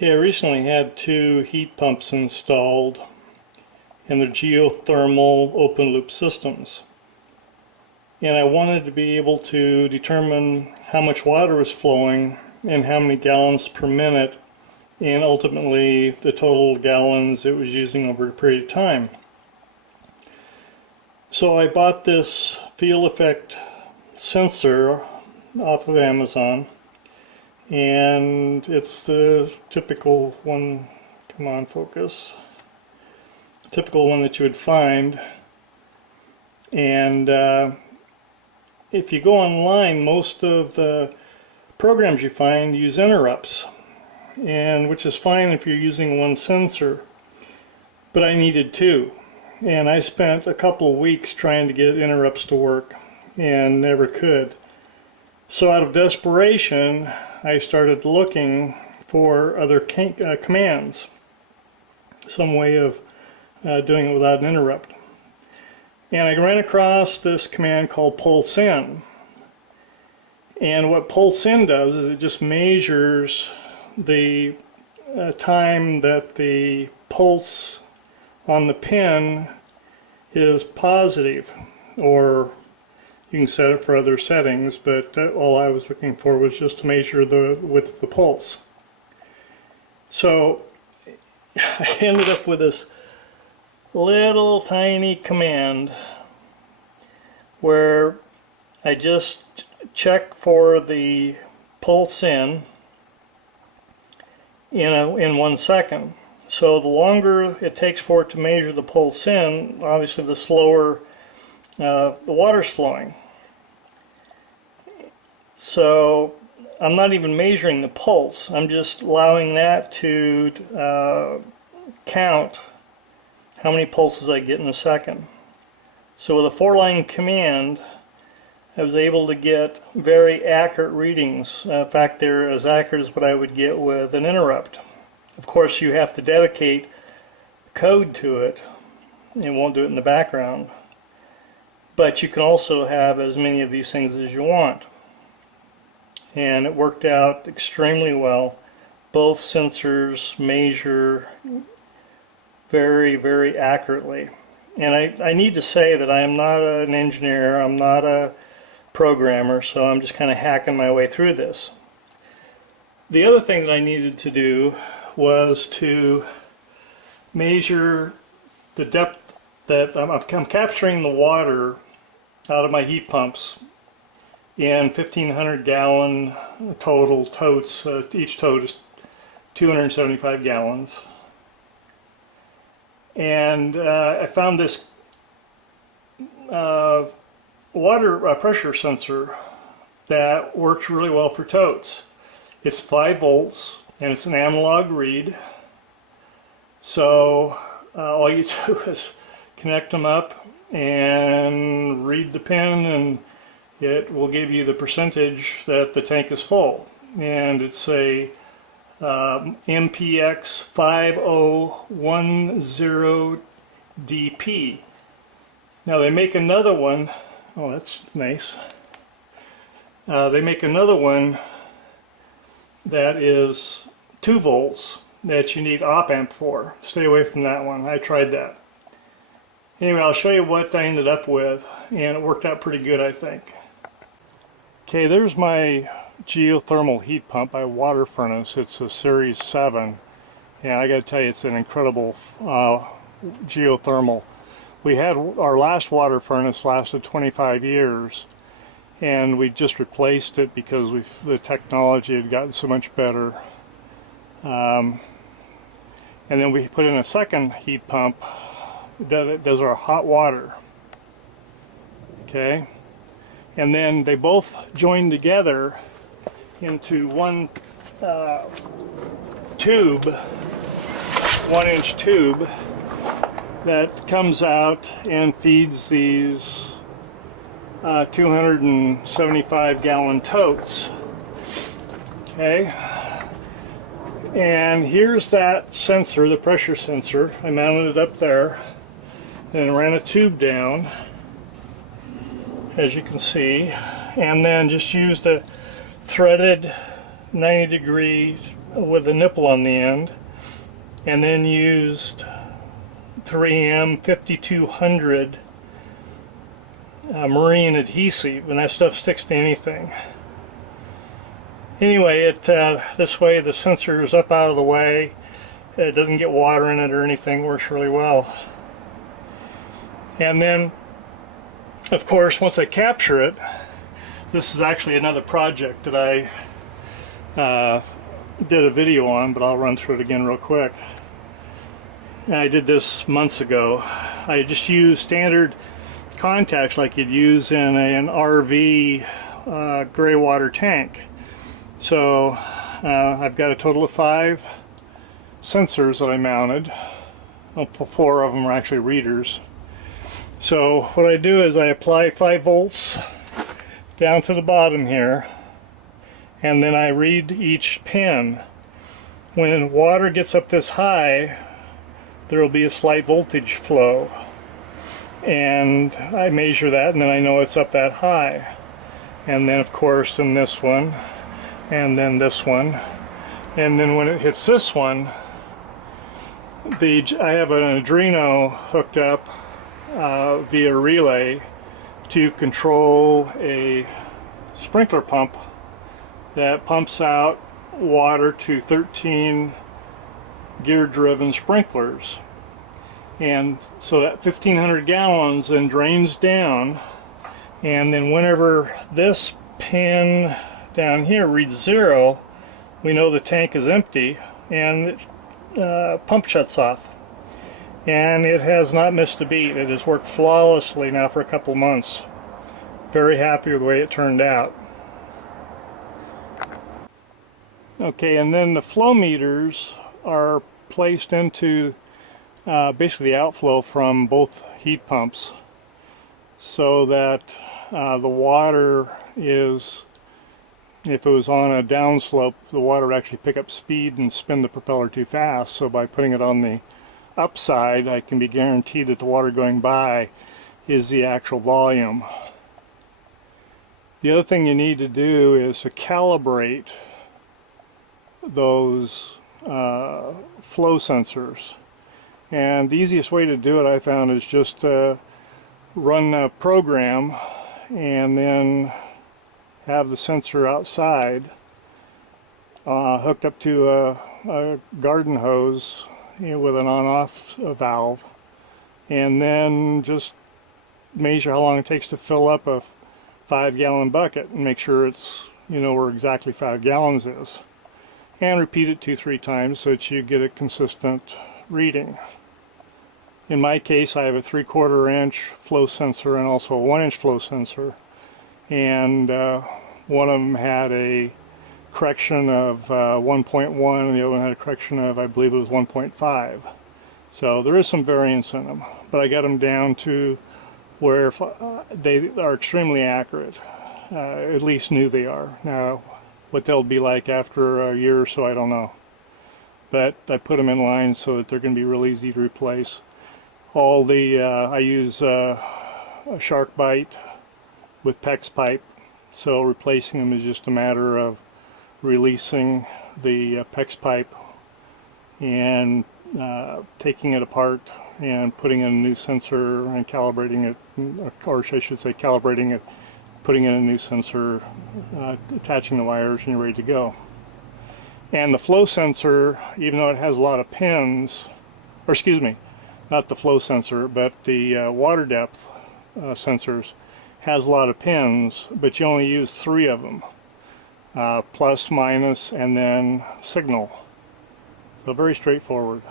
Okay, I recently had two heat pumps installed and they're geothermal open loop systems. And I wanted to be able to determine how much water was flowing and how many gallons per minute, and ultimately the total gallons it was using over a period of time. So I bought this field effect sensor off of Amazon, and it's the typical one, come on focus, typical one that you would find. And if you go online, most of the programs you find use interrupts, and which is fine if you're using one sensor, but I needed two, and I spent a couple of weeks trying to get interrupts to work and never could. So out of desperation, I started looking for other commands, some way of doing it without an interrupt. And I ran across this command called pulse in. And what pulse in does is it just measures the time that the pulse on the pin is positive, or you can set it for other settings, but all I was looking for was just to measure the width of the pulse. So I ended up with this little tiny command where I just check for the pulse in 1 second. So the longer it takes for it to measure the pulse in, obviously the slower the water's flowing. So I'm not even measuring the pulse, I'm just allowing that to count how many pulses I get in a second. So with a 4-line command, I was able to get very accurate readings. In fact, they're as accurate as what I would get with an interrupt. Of course, you have to dedicate code to it. It won't do it in the background. But you can also have as many of these things as you want. And it worked out extremely well. Both sensors measure very, very accurately. And I need to say that I am not an engineer, I'm not a programmer, so I'm just kind of hacking my way through this. The other thing that I needed to do was to measure the depth that I'm capturing the water out of my heat pumps in 1,500 gallon total totes. Each tote is 275 gallons. And I found this water pressure sensor that works really well for totes. It's 5 volts and it's an analog read. So all you do is connect them up and read the pin, and it will give you the percentage that the tank is full. And it's a MPX 5010DP. Now they make another one, oh that's nice, they make another one that is 2 volts that you need op amp for. Stay away from that one, I tried that. Anyway, I'll show you what I ended up with, and it worked out pretty good, I think. Okay, there's my geothermal heat pump by water furnace. It's a series 7, and I gotta tell you, it's an incredible geothermal. We had our last water furnace lasted 25 years, and we just replaced it because the technology had gotten so much better. And then we put in a second heat pump that does our hot water. Okay, and then they both join together into one tube, 1-inch tube that comes out and feeds these 275 gallon totes. Okay, and here's that sensor, the pressure sensor. I mounted it up there and ran a tube down, as you can see, and then just used a threaded 90 degrees with a nipple on the end, and then used 3M 5200 marine adhesive, and that stuff sticks to anything. Anyway, this way the sensor is up out of the way. It doesn't get water in it or anything. Works really well. And then, of course, once I capture it, this is actually another project that I did a video on, but I'll run through it again real quick. I did this months ago. I just used standard contacts like you'd use in an RV gray water tank. So I've got a total of 5 sensors that I mounted. Well, 4 of them are actually readers. So what I do is I apply 5 volts down to the bottom here, and then I read each pin. When water gets up this high, there will be a slight voltage flow, and I measure that, and then I know it's up that high. And then of course in this one, and then this one, and then when it hits this one, I have an Arduino hooked up via relay to control a sprinkler pump that pumps out water to 13 gear-driven sprinklers. And so that 1,500 gallons then drains down, and then whenever this pin down here reads 0, we know the tank is empty, and the pump shuts off. And it has not missed a beat. It has worked flawlessly now for a couple months. Very happy with the way it turned out. Okay, and then the flow meters are placed into basically the outflow from both heat pumps, so that the water is, if it was on a downslope, the water would actually pick up speed and spin the propeller too fast. So by putting it on the upside, I can be guaranteed that the water going by is the actual volume. The other thing you need to do is to calibrate those flow sensors. And the easiest way to do it, I found, is just run a program and then have the sensor outside hooked up to a garden hose, with an on-off valve, and then just measure how long it takes to fill up a 5-gallon bucket and make sure it's, where exactly 5 gallons is, and repeat it 2-3 times so that you get a consistent reading. In my case, I have a 3/4 inch flow sensor and also a 1-inch flow sensor, and one of them had a correction of 1.1 and the other one had a correction of, I believe it was 1.5. So there is some variance in them, but I got them down to where they are extremely accurate. At least knew they are. Now what they'll be like after a year or so, I don't know, but I put them in line so that they're going to be real easy to replace. All the I use a shark bite with PEX pipe, so replacing them is just a matter of releasing the PEX pipe and taking it apart and putting in a new sensor and calibrating it, or I should say calibrating it, putting in a new sensor, attaching the wires, and you're ready to go. And the flow sensor, even though it has a lot of pins, or excuse me, not the flow sensor, but the water depth sensors, has a lot of pins, but you only use 3 of them. Plus, minus, and then signal. So very straightforward.